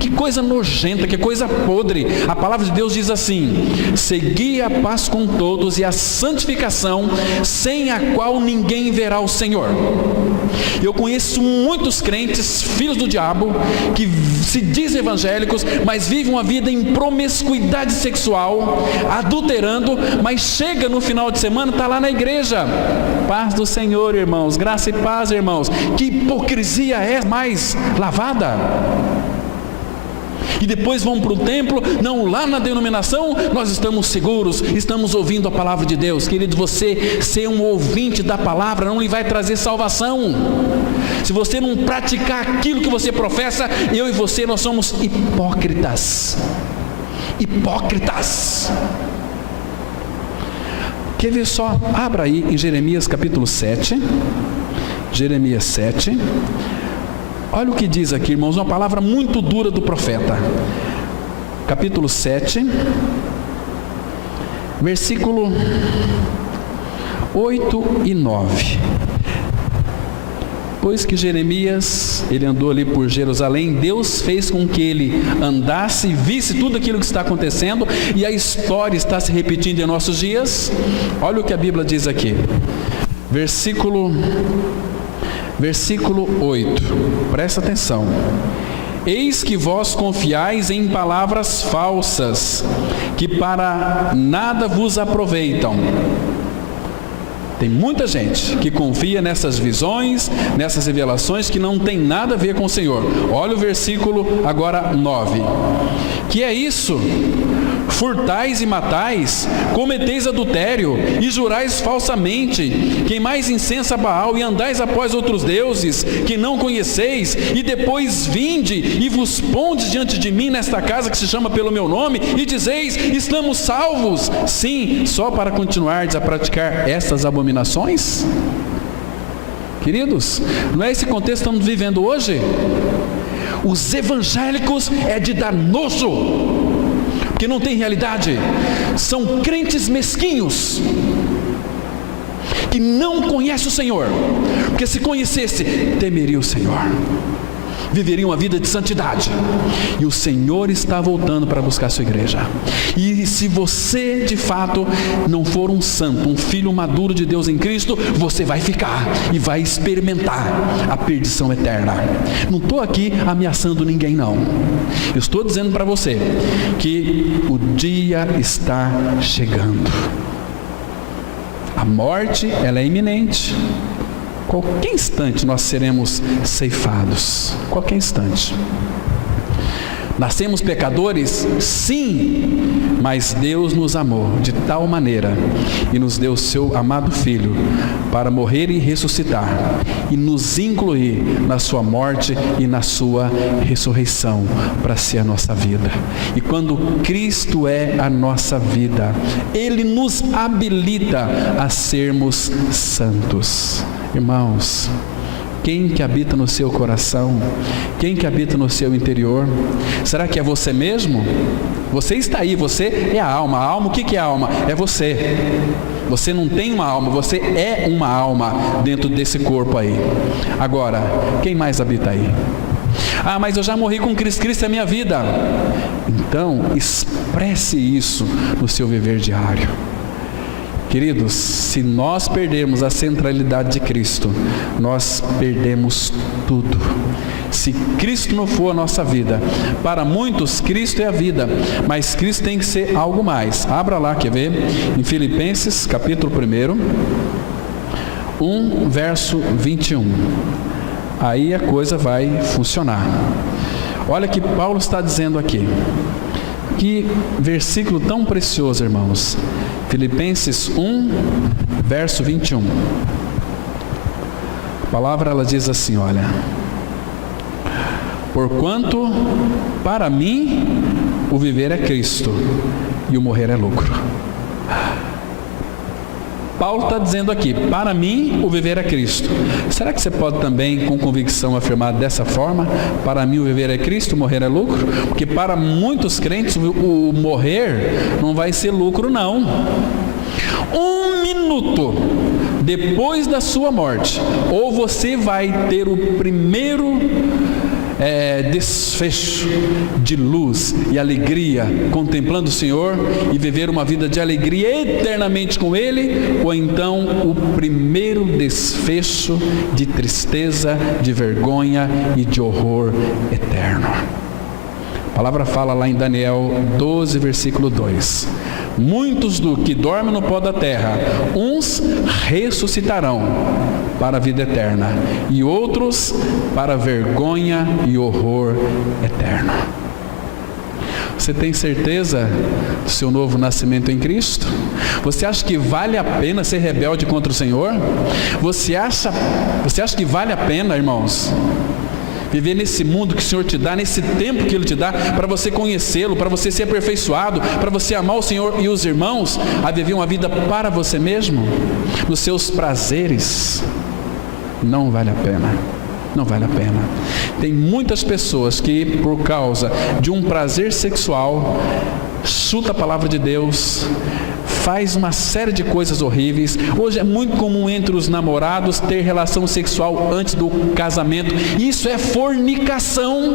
Que coisa nojenta, que coisa podre. A palavra de Deus diz assim: segui a paz com todos e a santificação, sem a qual ninguém verá o Senhor. Eu conheço muitos crentes, filhos do diabo, que se dizem evangélicos, mas vivem uma vida em promiscuidade sexual, adulterando, mas chega no final de semana, está lá na igreja. Paz do Senhor, irmãos, graça e paz, irmãos. Que hipocrisia é mais lavada? E depois vão para o templo. Não, lá na denominação nós estamos seguros, estamos ouvindo a palavra de Deus. Querido, você ser um ouvinte da palavra não lhe vai trazer salvação. Se você não praticar aquilo que você professa, eu e você, nós somos hipócritas. Hipócritas. Quer ver só? Abra aí em Jeremias capítulo 7. Jeremias 7. Olha o que diz aqui, irmãos, uma palavra muito dura do profeta. Capítulo 7, versículo 8 e 9. Depois que Jeremias, ele andou ali por Jerusalém, Deus fez com que ele andasse e visse tudo aquilo que está acontecendo, e a história está se repetindo em nossos dias. Olha o que a Bíblia diz aqui. Versículo 8, presta atenção. Eis que vós confiais em palavras falsas, que para nada vos aproveitam. Tem muita gente que confia nessas visões, nessas revelações que não tem nada a ver com o Senhor. Olha o versículo agora 9. Que é isso? Furtais e matais, cometeis adultério e jurais falsamente, queimais incenso a Baal e andais após outros deuses que não conheceis, e depois vinde e vos pondes diante de mim nesta casa que se chama pelo meu nome, e dizeis: estamos salvos. Sim, só para continuardes a praticar essas abominações? Queridos, não é esse contexto que estamos vivendo hoje? Os evangélicos é de dar nojo, que não tem realidade. São crentes mesquinhos que não conhecem o Senhor, porque se conhecesse, temeria o Senhor, viveria uma vida de santidade. E o Senhor está voltando para buscar a sua igreja. E se você de fato não for um santo, um filho maduro de Deus em Cristo, você vai ficar e vai experimentar a perdição eterna. Não estou aqui ameaçando ninguém, não. Eu estou dizendo para você que o dia está chegando. A morte, ela é iminente. Qualquer instante nós seremos ceifados. Qualquer instante. Nascemos pecadores? Sim, mas Deus nos amou de tal maneira e nos deu o seu amado Filho para morrer e ressuscitar e nos incluir na sua morte e na sua ressurreição para ser a nossa vida. E quando Cristo é a nossa vida, Ele nos habilita a sermos santos. Irmãos, quem que habita no seu coração? Quem que habita no seu interior? Será que é você mesmo? Você está aí, você é a alma. A alma, o que é a alma? É você. Você não tem uma alma, você é uma alma dentro desse corpo aí. Agora, quem mais habita aí? Ah, mas eu já morri com Cristo, Cristo é a minha vida. Então, expresse isso no seu viver diário. Queridos, se nós perdermos a centralidade de Cristo, nós perdemos tudo. Se Cristo não for a nossa vida, para muitos Cristo é a vida, mas Cristo tem que ser algo mais. Abra lá, quer ver? Em Filipenses, capítulo 1, verso 21. Aí a coisa vai funcionar. Olha que Paulo está dizendo aqui. Que versículo tão precioso, irmãos. Filipenses 1, verso 21. A palavra ela diz assim, olha: porquanto para mim o viver é Cristo e o morrer é lucro. Paulo está dizendo aqui, para mim o viver é Cristo. Será que você pode também com convicção afirmar dessa forma? Para mim o viver é Cristo, o morrer é lucro? Porque para muitos crentes o morrer não vai ser lucro não. 1 minuto depois da sua morte, ou você vai ter o primeiro desfecho de luz e alegria contemplando o Senhor e viver uma vida de alegria eternamente com Ele, ou então o primeiro desfecho de tristeza, de vergonha e de horror eterno. A palavra fala lá em Daniel 12, versículo 2: muitos do que dormem no pó da terra, uns ressuscitarão para a vida eterna, e outros para vergonha e horror eterno. Você tem certeza do seu novo nascimento em Cristo? Você acha que vale a pena ser rebelde contra o Senhor? Você acha que vale a pena, irmãos, viver nesse mundo que o Senhor te dá, nesse tempo que Ele te dá, para você conhecê-lo, para você ser aperfeiçoado, para você amar o Senhor e os irmãos, a viver uma vida para você mesmo, nos seus prazeres? Não vale a pena. Não vale a pena. Tem muitas pessoas que, por causa de um prazer sexual, chuta a palavra de Deus, faz uma série de coisas horríveis. Hoje é muito comum entre os namorados ter relação sexual antes do casamento. Isso é fornicação.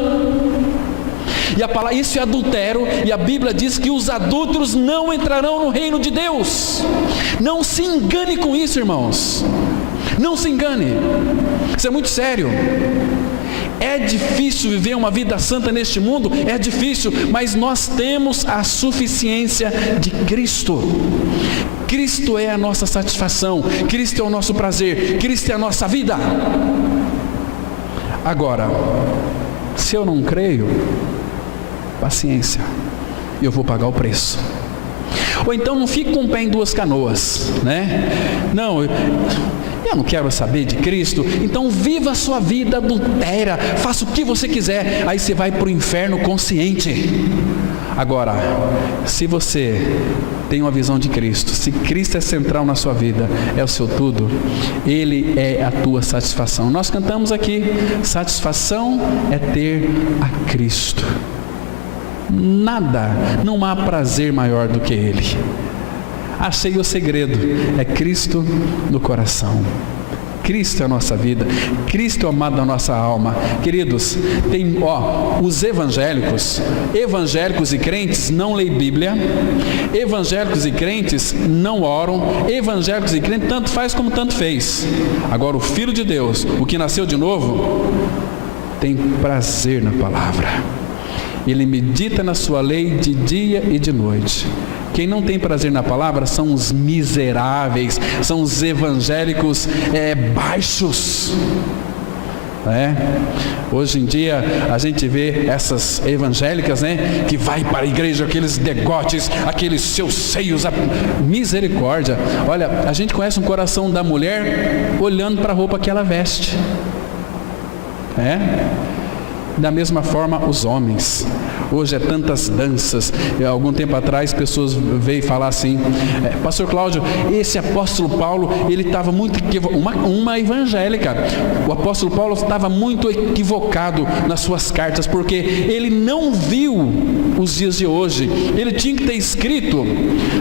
Isso é adultério, e a Bíblia diz que os adúlteros não entrarão no reino de Deus. Não se engane com isso, irmãos. Não se engane. Isso é muito sério. É difícil viver uma vida santa neste mundo, é difícil, mas nós temos a suficiência de Cristo. Cristo é a nossa satisfação, Cristo é o nosso prazer, Cristo é a nossa vida. Agora, se eu não creio, paciência, eu vou pagar o preço. Ou então não fique com o pé em duas canoas, né? Não, eu não quero saber de Cristo, então viva a sua vida adultera, faça o que você quiser, aí você vai para o inferno consciente. Agora, se você tem uma visão de Cristo, se Cristo é central na sua vida, é o seu tudo, Ele é a tua satisfação. Nós cantamos aqui, satisfação é ter a Cristo. Nada, não há prazer maior do que Ele. Achei o segredo, é Cristo no coração. Cristo é a nossa vida, Cristo é o amado da nossa alma. Queridos, tem, os evangélicos e crentes não leem Bíblia, evangélicos e crentes não oram, evangélicos e crentes tanto faz como tanto fez. Agora o Filho de Deus, o que nasceu de novo, tem prazer na palavra. Ele medita na sua lei de dia e de noite. Quem não tem prazer na palavra são os miseráveis, são os evangélicos baixos. Hoje em dia a gente vê essas evangélicas, que vai para a igreja, aqueles degotes, aqueles seus seios, misericórdia. Olha, a gente conhece um coração da mulher olhando para a roupa que ela veste. Da mesma forma os homens. Hoje é tantas danças. Algum tempo atrás pessoas veio falar assim: Pastor Cláudio, esse apóstolo Paulo, ele estava muito equivocado. Uma evangélica, o apóstolo Paulo estava muito equivocado nas suas cartas, porque ele não viu os dias de hoje. Ele tinha que ter escrito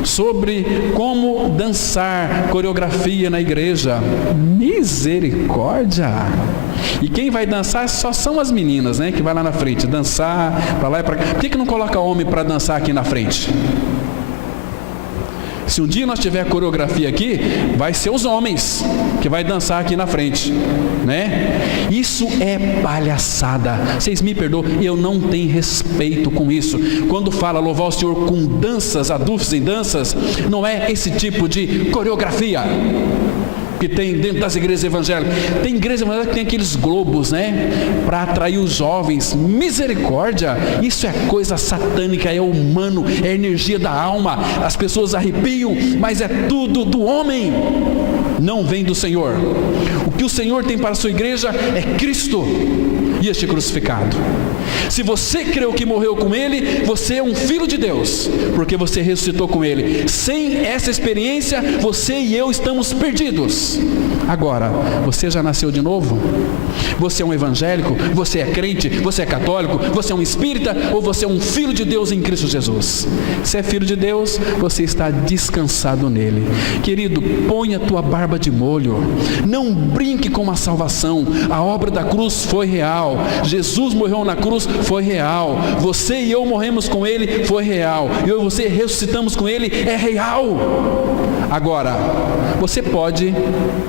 sobre como dançar, coreografia na igreja. Misericórdia! E quem vai dançar só são as meninas, né? Que vai lá na frente, dançar, para lá e para cá. Por que não coloca homem para dançar aqui na frente? Se um dia nós tiver coreografia aqui, vai ser os homens que vai dançar aqui na frente, né? Isso é palhaçada. Vocês me perdoam, eu não tenho respeito com isso. Quando fala louvar o Senhor com danças, adultos em danças, não é esse tipo de coreografia que tem dentro das igrejas evangélicas. Tem igreja evangélica que tem aqueles globos, né? Para atrair os jovens. Misericórdia! Isso é coisa satânica, é humano, é energia da alma. As pessoas arrepiam, mas é tudo do homem. Não vem do Senhor. O que o Senhor tem para a sua igreja é Cristo e este crucificado. Se você creu que morreu com Ele, você é um filho de Deus, porque você ressuscitou com Ele. Sem essa experiência, você e eu estamos perdidos. Agora, você já nasceu de novo? Você é um evangélico? Você é crente? Você é católico? Você é um espírita? Ou você é um filho de Deus em Cristo Jesus? Se é filho de Deus, você está descansado nele. Querido, põe a tua barba de molho. Não brinque com a salvação. A obra da cruz foi real. Jesus morreu na cruz, foi real. Você e eu morremos com Ele, foi real. Eu e você ressuscitamos com Ele, é real. Agora, você pode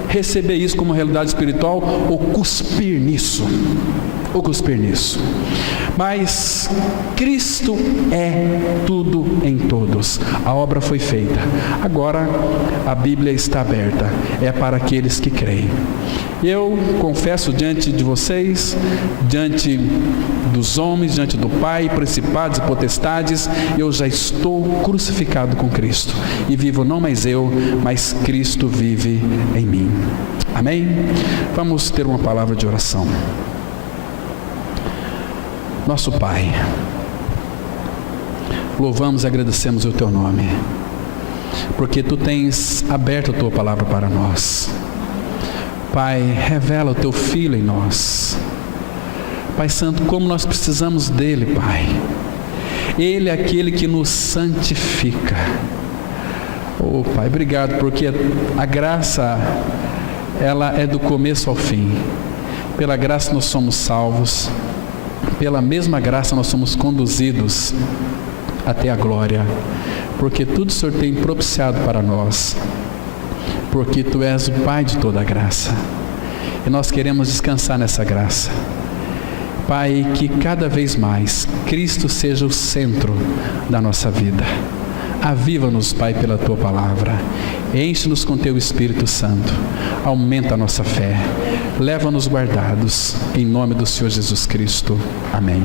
receber isso como realidade espiritual ou cuspir nisso. Mas Cristo é tudo em todos. A obra foi feita. Agora a Bíblia está aberta. É para aqueles que creem. Eu confesso diante de vocês, diante dos homens, diante do Pai, principados e potestades, eu já estou crucificado com Cristo. E vivo não mais eu, mas Cristo vive em mim. Amém? Vamos ter uma palavra de oração. Nosso Pai, louvamos e agradecemos o Teu nome, porque Tu tens aberto a Tua palavra para nós. Pai, revela o Teu Filho em nós. Pai Santo, como nós precisamos dEle, Pai. Ele é aquele que nos santifica. Oh, Pai, obrigado, porque a graça, ela é do começo ao fim. Pela graça nós somos salvos. Pela mesma graça nós somos conduzidos até a glória, porque tudo o Senhor tem propiciado para nós, porque Tu és o Pai de toda a graça, e nós queremos descansar nessa graça. Pai, que cada vez mais Cristo seja o centro da nossa vida. Aviva-nos, Pai, pela Tua palavra. Enche-nos com Teu Espírito Santo. Aumenta a nossa fé. Leva-nos guardados. Em nome do Senhor Jesus Cristo. Amém.